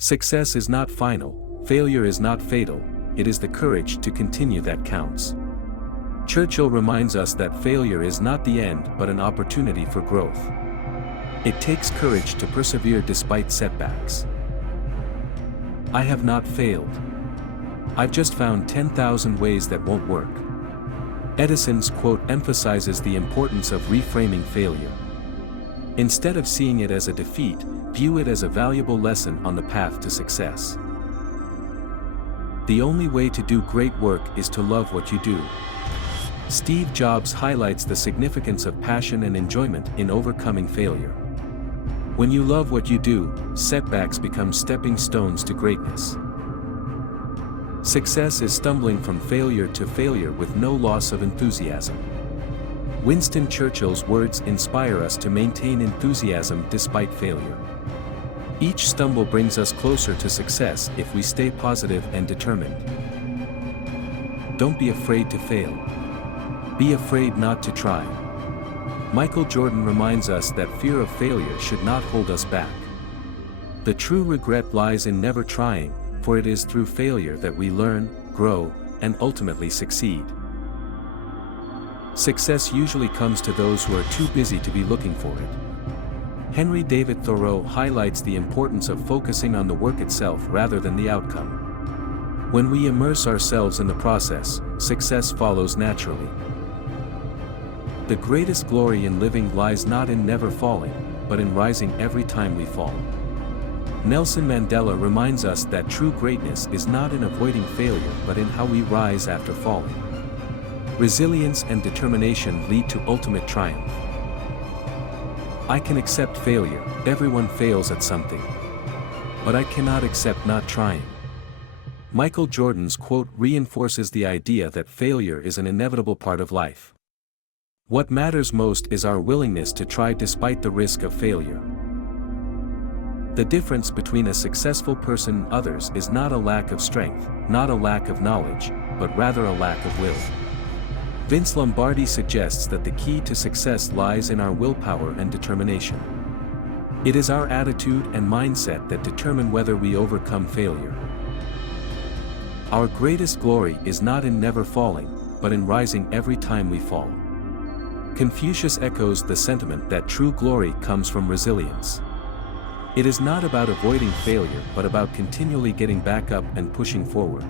Success is not final, failure is not fatal, it is the courage to continue that counts. Churchill reminds us that failure is not the end but an opportunity for growth. It takes courage to persevere despite setbacks. I have not failed. I've just found 10,000 ways that won't work. Edison's quote emphasizes the importance of reframing failure. Instead of seeing it as a defeat, view it as a valuable lesson on the path to success. The only way to do great work is to love what you do. Steve Jobs highlights the significance of passion and enjoyment in overcoming failure. When you love what you do, setbacks become stepping stones to greatness. Success is stumbling from failure to failure with no loss of enthusiasm. Winston Churchill's words inspire us to maintain enthusiasm despite failure. Each stumble brings us closer to success if we stay positive and determined. Don't be afraid to fail. Be afraid not to try. Michael Jordan reminds us that fear of failure should not hold us back. The true regret lies in never trying, for it is through failure that we learn, grow, and ultimately succeed. Success usually comes to those who are too busy to be looking for it. Henry David Thoreau highlights the importance of focusing on the work itself rather than the outcome. When we immerse ourselves in the process, success follows naturally. The greatest glory in living lies not in never falling, but in rising every time we fall. Nelson Mandela reminds us that true greatness is not in avoiding failure but in how we rise after falling. Resilience and determination lead to ultimate triumph. I can accept failure, everyone fails at something. But I cannot accept not trying. Michael Jordan's quote reinforces the idea that failure is an inevitable part of life. What matters most is our willingness to try despite the risk of failure. The difference between a successful person and others is not a lack of strength, not a lack of knowledge, but rather a lack of will. Vince Lombardi suggests that the key to success lies in our willpower and determination. It is our attitude and mindset that determine whether we overcome failure. Our greatest glory is not in never falling, but in rising every time we fall. Confucius echoes the sentiment that true glory comes from resilience. It is not about avoiding failure but about continually getting back up and pushing forward.